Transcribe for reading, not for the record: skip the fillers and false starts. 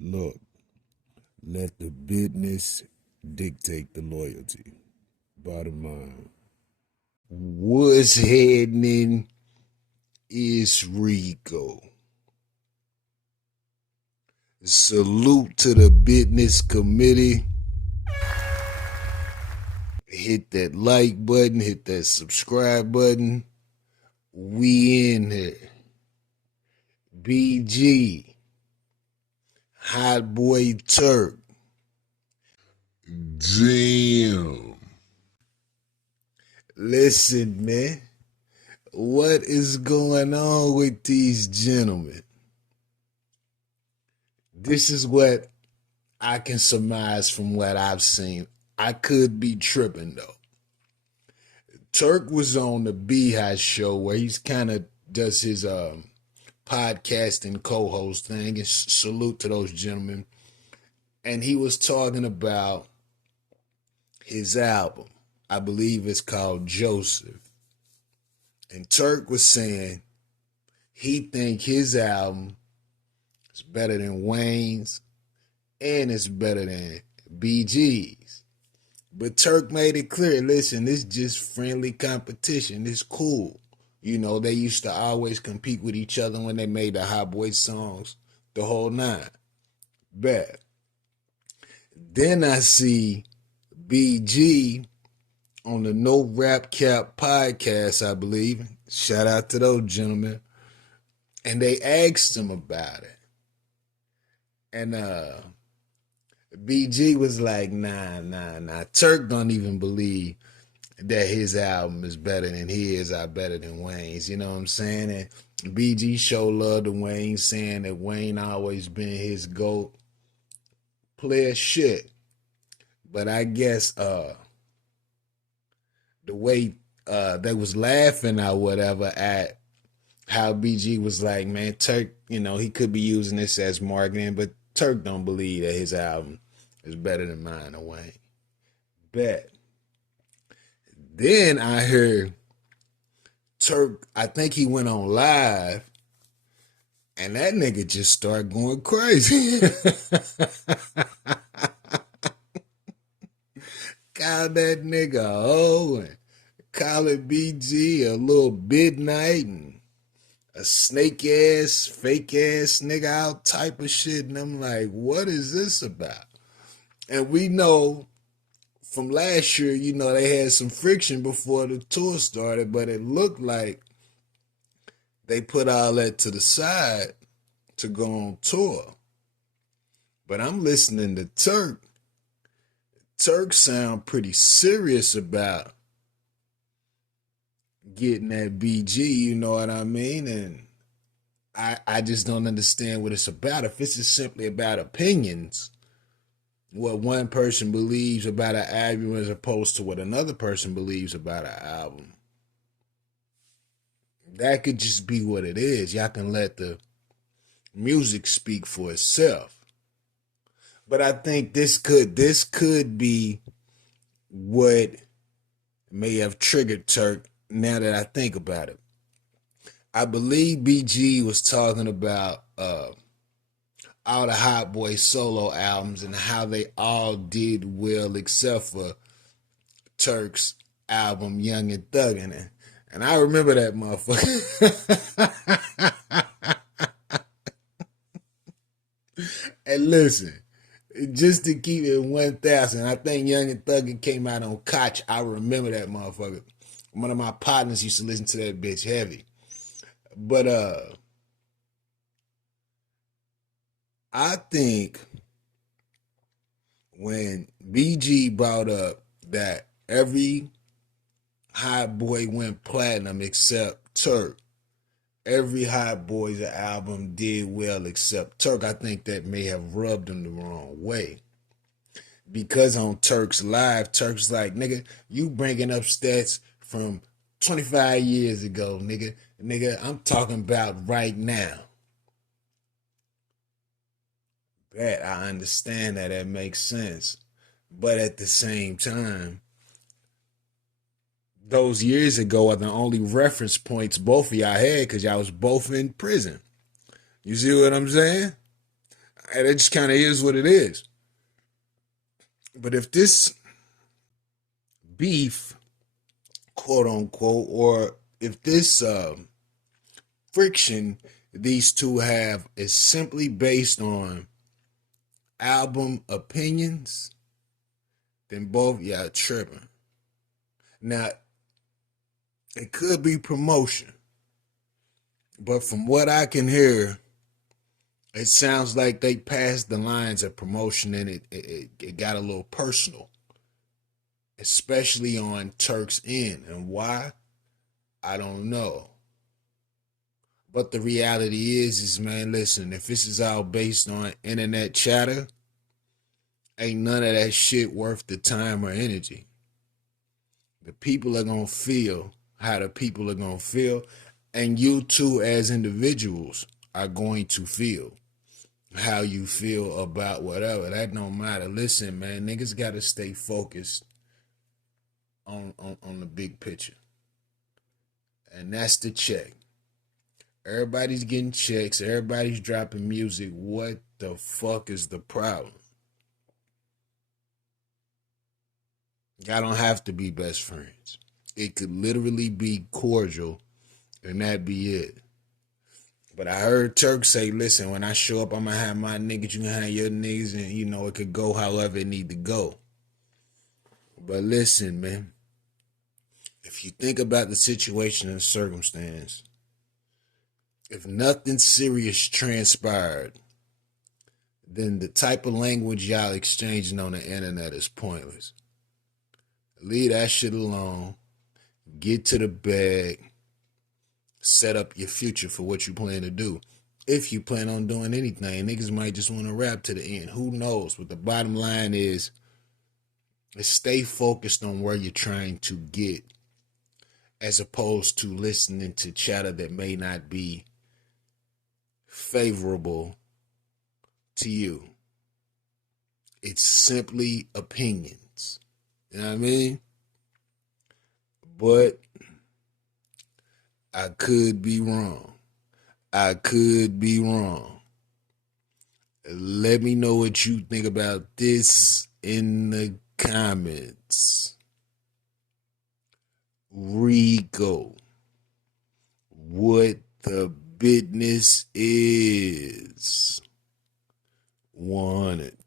Look, let the business dictate the loyalty. Bottom line. What's happening is Rico. Salute to the business committee. Hit that like button, hit that subscribe button. We in here. BG, Hotboy Turk. Damn. Listen, man. What is going on with these gentlemen? This is what I can surmise from what I've seen. I could be tripping though. Turk was on the Beehive show where he's kind of does his podcasting co-host thing, and salute to those gentlemen. And he was talking about his album. I believe it's called Joseph. And Turk was saying he think his album is better than Wayne's and it's better than BG's. But Turk made it clear, listen, this is just friendly competition. It's cool. You know, they used to always compete with each other when they made the Hotboy songs, the whole nine. Bet. Then I see BG on the No Rap Cap podcast, I believe. Shout out to those gentlemen. And they asked him about it. And BG was like, nah. Turk don't even believe that his album is better than his or better than Wayne's. You know what I'm saying? And BG showed love to Wayne, saying that Wayne always been his GOAT. Player shit. But I guess the way they was laughing or whatever at how BG was like, man, Turk, you know, he could be using this as marketing, but Turk don't believe that his album is better than mine or Wayne. Bet. Then I heard Turk, I think he went on live, and that nigga just started going crazy. Call that nigga Owen. Call it BG a little midnight and a snake ass, fake ass nigga all type of shit. And I'm like, what is this about? And we know from last year, you know, they had some friction before the tour started, but it looked like they put all that to the side to go on tour. But I'm listening to Turk. Turk sound pretty serious about getting that BG, you know what I mean? And I just don't understand what it's about. If it's just simply about opinions, what one person believes about an album as opposed to what another person believes about an album, that could just be what it is. Y'all can let the music speak for itself. But I think this could be what may have triggered Turk now that I think about it. I believe BG was talking about all the Hotboy solo albums and how they all did well except for Turk's album Young and Thuggin'. And I remember that motherfucker. And listen, just to keep it 1,000, I think Young and Thuggin' came out on Koch. I remember that motherfucker. One of my partners used to listen to that bitch heavy. But I think when BG brought up that every Hotboy went platinum except Turk, every Hotboy's album did well except Turk, I think that may have rubbed him the wrong way. Because on Turk's live, Turk's like, nigga, you bringing up stats from 25 years ago, nigga. Nigga, I'm talking about right now. That I understand that makes sense. But at the same time, those years ago are the only reference points both of y'all had because y'all was both in prison. You see what I'm saying? And it just kind of is what it is. But if this beef, quote unquote, or if this friction these two have is simply based on album opinions, then both y'all tripping. Now, it could be promotion, but from what I can hear, it sounds like they passed the lines of promotion and it got a little personal, especially on Turk's end. And why? I don't know. But the reality is man, listen, if this is all based on internet chatter, ain't none of that shit worth the time or energy. The people are gonna feel how the people are gonna feel, and you two as individuals are going to feel how you feel about whatever. That don't matter. Listen, man, niggas gotta stay focused on the big picture. And that's the check. Everybody's getting checks, everybody's dropping music. What the fuck is the problem? Y'all don't have to be best friends. It could literally be cordial and that be it. But I heard Turk say, listen, when I show up, I'm going to have my niggas, you can have your niggas, and, you know, it could go however it need to go. But listen, man, if you think about the situation and circumstance, if nothing serious transpired, then the type of language y'all exchanging on the internet is pointless. Leave that shit alone. Get to the bag. Set up your future for what you plan to do. If you plan on doing anything, niggas might just want to rap to the end. Who knows? But the bottom line is stay focused on where you're trying to get, as opposed to listening to chatter that may not be favorable to you. It's simply opinions. You know what I mean? But I could be wrong. I could be wrong. Let me know what you think about this in the comments. Rico, what the business is. Want it.